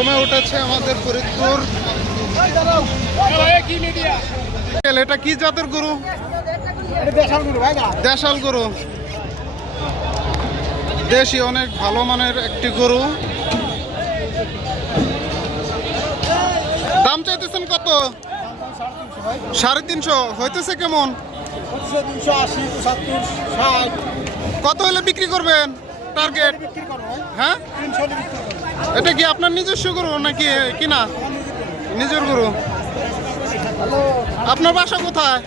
জমে উঠেছে আমাদের ফরিদপুর। এটা কি জাতের গরু? দেশাল গরু। দেশি অনেক ভালো মানের একটি গরু। দাম চাইতেছেন কত? সাড়ে তিনশো। হইতেছে কেমন? কত হলে বিক্রি করবেন? টার্গেট হ্যাঁ? এটা কি আপনার নিজস্ব গরু নাকি কিনা? নিজের গরু? আপনার বাসা কোথায়?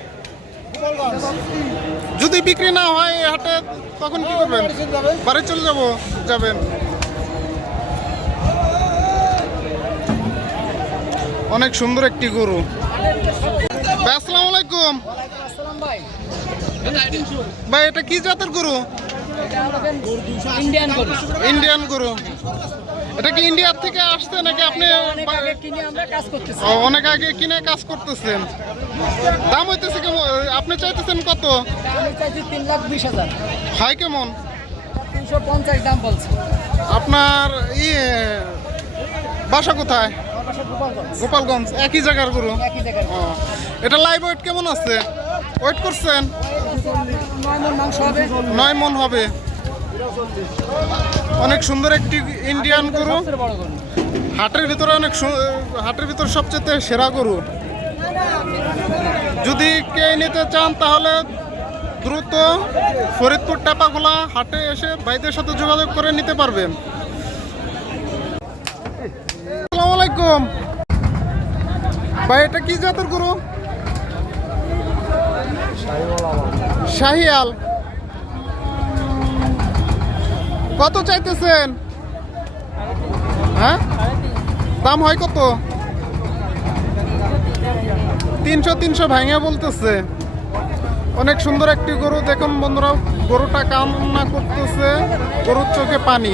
যদি বিক্রি না হয় হাটে তখন কি করবেন? বাড়ি চলে যাব যাবেন। অনেক সুন্দর একটি গরু। ভাই, আসসালামু আলাইকুম। ভাই এটা কি জাতের গরু? ইন্ডিয়ান গরু। ইন্ডিয়ান গরু। এটা কি ইন্ডিয়ার থেকে আসছে নাকি আপনি অনেক আগে কিনে কাজ করতেছেন। দাম হইতেছে কেমন? আপনি চাইতেছেন কত? তিন লাখ বিশ হাজার। হয় কেমন? তিনশো পঞ্চাশ দাম বলছে। আপনার ই বাসা কোথায়? গোপালগঞ্জ। একই জায়গার গরু? এটা লাইভ ওয়েট কেমন আছে? ওয়েট করছেন? নয় মন হবে। অনেক সুন্দর একটি ইন্ডিয়ান গরু। হাটের ভিতরে অনেক হাটের ভিতর সবচেয়ে সেরা গরু। যদি কে নিতে চান তাহলে দ্রুত ফরিদপুর টাপাগুলা হাটে এসে ভাইদের সাথে যোগাযোগ করে নিতে পারবেন। আসসালামু আলাইকুম। ভাই, এটা কি জাতের গরু? শাহিয়াল কত চাইতেছেন? হ্যাঁ? দাম হয় কত? তিনশো তিনশো ভেঙে বলতেছে। অনেক সুন্দর একটি গরু দেখুন বন্ধুরা গরুটা কান্না করতেছে গরুর চোখে পানি।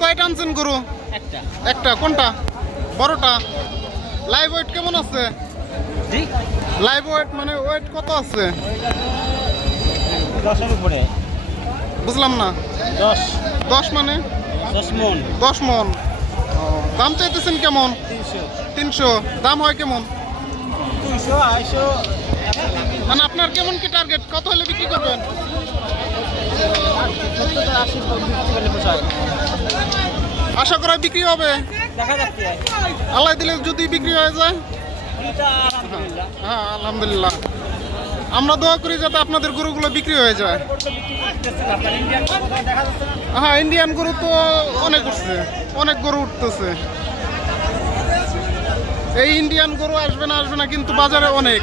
কয়টা আনছেন গরু? একটা। কোনটা? বড়টা? লাইভ ওয়েট কেমন আছে? জি। লাইভ ওয়েট মানে ওয়েট কত আছে? দশের উপরে। বুঝলাম না। দশ। দশ মানে? দশ মন। দশ মন। দাম চাইতেছেন কেমন? তিনশো। দাম হয় কেমন? মানে আপনার কেমন কি টার্গেট কত হলে বিক্রি করবেন? আশি করা বিক্রি হবে। আল্লাহ দিলে যদি বিক্রি হয়ে যায়। হ্যাঁ আলহামদুলিল্লাহ। আমরা দোয়া করি যাতে আপনাদের গরুগুলো বিক্রি হয়ে যায়। আপনার ইন্ডিয়ান দেখা যাচ্ছে না হ্যাঁ ইন্ডিয়ান গরু তো অনেক উঠছে অনেক গরু উঠতেছে। এই ইন্ডিয়ান গরু আসবে না আসবে না কিন্তু বাজারে অনেক।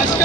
আজকে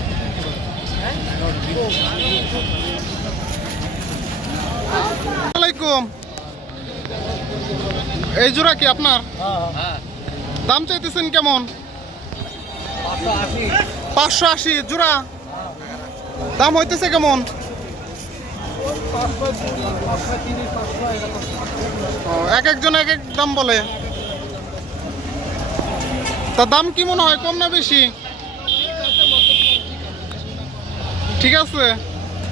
আসসালামাইকুম এই জোড়া কি আপনার? দাম চাইতেছেন কেমন? পাঁচশো আশি। জোড়া? দাম হইতেছে কেমন? এক একজন এক এক দাম বলে। তা দাম কি মনে হয়, কম না বেশি? ঠিক আছে।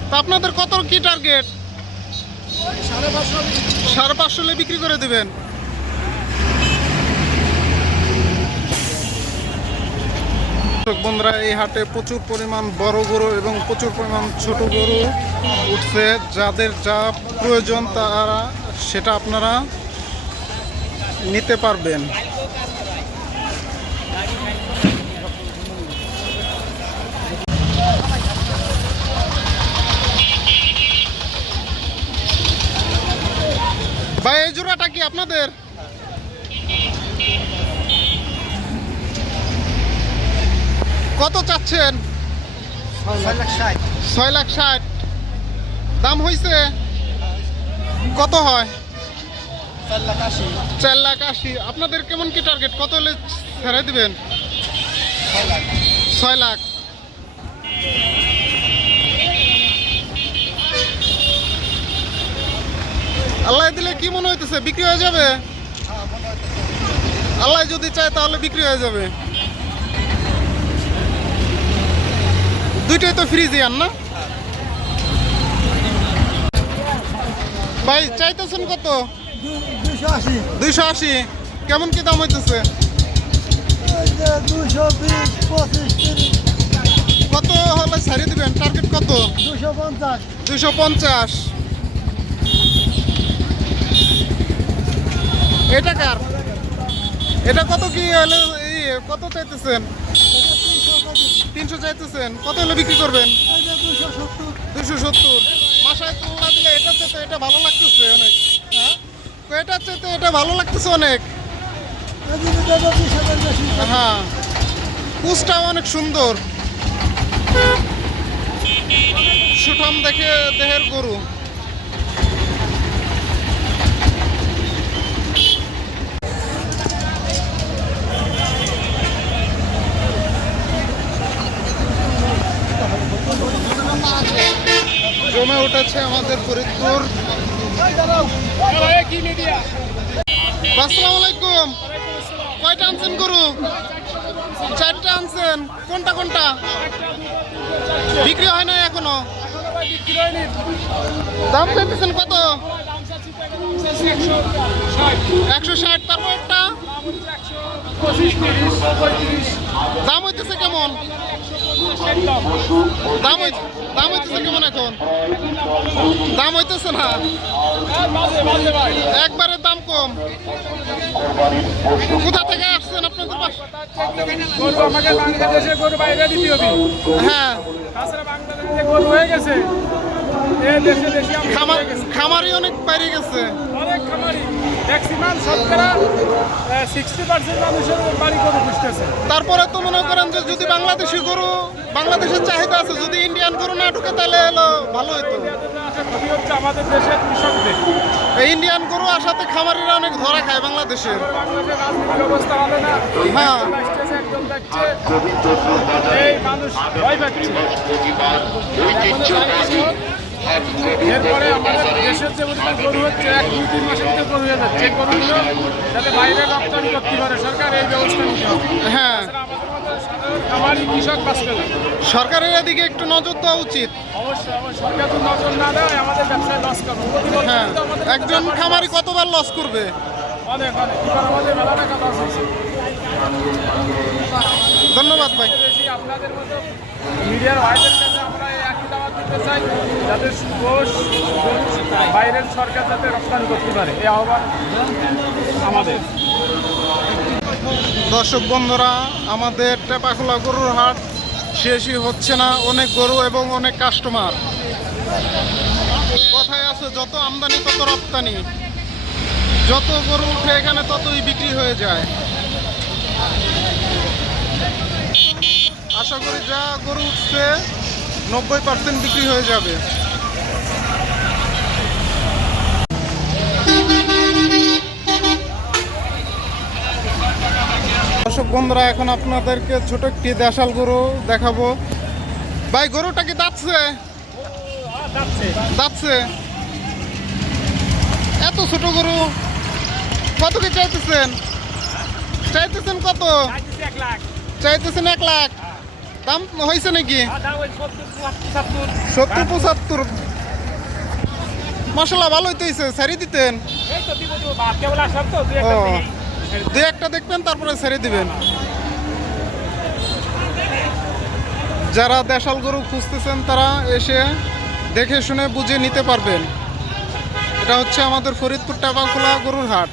তা আপনাদের কত কি টার্গেট সাড়ে পাঁচশো বিক্রি করে দেবেন? বন্ধুরা, এই হাটে প্রচুর পরিমাণ বড় গরু এবং প্রচুর পরিমাণ ছোট গরু উঠছে। যাদের যা প্রয়োজন তারা সেটা আপনারা নিতে পারবেন কত চাচ্ছেন ছয় লাখ ষাট। দাম হয়েছে কত হয়? চার লাখ আশি। আপনাদের কেমন কি টার্গেট কত হলে ছেড়ে দিবেন? ছয় লাখ। ছয় লাখ। আল্লাহ দিলে কি মনে হইতেছে? বিক্রি হয়ে যাবে? আল্লাহ যদি চায় তাহলে বিক্রি হয়ে যাবে। দুইটাই তো ফ্রিজিয়ান না? ভাই চাইতেছেন কত? দুইশো আশি। কেমন কি দাম হইতেছে? কত হলে ছাড়িয়ে দিবেন? টার্গেট কত? দুশো পঞ্চাশ। এটা কার? এটা কত কি হলে কত চাইতেছেন? তিনশো চাইতেছেন। কত হলে বিক্রি করবেন? দুশো সত্তর। মাসায় তুলনা দিলে এটা চাইতে এটা ভালো লাগতেছে অনেক। হ্যাঁ? তো এটার তো এটা ভালো লাগতেছে অনেক। হ্যাঁ। কুচটাও অনেক সুন্দর। সুঠাম দেখে দেহের গরু। জমে উঠেছে আমাদের ফরিদপুর। আসসালামু আলাইকুম। কয়টা আনছেন গরু? চারটা আনছেন। কোনটা কোনটা? বিক্রি হয় না এখনও? দাম চাইতেছেন কত? একশো ষাট। তারপর একটা? দাম হইতেছে কেমন? দাম দাম হইতেছে কেমন এখন? দাম হইতেছে না? একবারে দাম কম। কোথা থেকে আসছেন আপনাদের বাসা গরু আমাকে হ্যাঁ বাংলাদেশে গরু হয়ে গেছে। খামার অনেক বাইরে গেছে। অনেক খামারি ম্যাক্সিমাম শতকরা সিক্সটি পার্সেন্ট মানুষের বাড়ি গরু পুষতেছে। তারপরে তো মনে করেন যে যদি বাংলাদেশি গরু বাংলাদেশের চাহিদা আছে যদি ইন্ডিয়ান গরু না ঢুকে তাহলে হলো ভালো হতো আমাদের দেশের কৃষকদের। ইন্ডিয়ান গরু আসাতে খামারিরা অনেক ধরা খায় অবস্থা না। হ্যাঁ। এই মানুষ ভয় পাচ্ছে। এরপরে আমাদের দেশের যে পরিমাণ গরু হচ্ছে এক দুই তিন মাসের ভিতরে গরু হয়ে যাচ্ছে। এই গরুগুলো যাতে বাইরে রপ্তানি করতে পারে সরকার এই ব্যবস্থা নিতে হবে। হ্যাঁ। আমাদের খামারি কৃষক বাঁচবে না। সরকারের এদিকে একটু নজর দেওয়া উচিত। অবশ্যই অবশ্যই। সরকার নজর না দেয় আমাদের ব্যবসায় লস করব। হ্যাঁ। একজন খামারি কতবার লস করবে? অনেক অনেক। আমাদের মেলা টাকা লস হয়েছে। ধন্যবাদ ভাই। আপনাদের মতো মিডিয়ার দিতে চাই, যাতে গোশ বাইরের সরকার যাতে রপ্তানি করতে পারে। এই আহ্বান আমাদের। দর্শক বন্ধুরা, আমাদের টেপাখোলা গরুর হাট শেষই হচ্ছে না। অনেক গরু এবং অনেক কাস্টমার কথায় আছে, যত আমদানি, তত রপ্তানি। যত গরু উঠে এখানে, ততই বিক্রি হয়ে যায়। আশা করি যা গরু উঠছে নব্বই পার্সেন্ট বিক্রি হয়ে যাবে। দর্শক বন্ধুরা, এখন আপনাদেরকে ছোট একটি দেশাল গরু দেখাবো। ভাই, গরুটা কি দাঁতছে? দাঁতছে। এত ছোট গরু। কত কি চাইতেছেন? চাইতেছেন কত? চাইতেছেন এক লাখ। দাম হয়েছে নাকি? সত্তর পঁচাত্তর সত্তর। পঁচাত্তর। মশলা ভালোই তো হয়েছে সারি দিতেন। ও একটা একটা দেখবেন তারপরে ছেড়ে দিবেন। যারা দেশাল গরু খুঁজতেছেন তারা এসে দেখে শুনে বুঝে নিতে পারবেন। এটা হচ্ছে আমাদের ফরিদপুর টাকাখোলা গরুর হাট।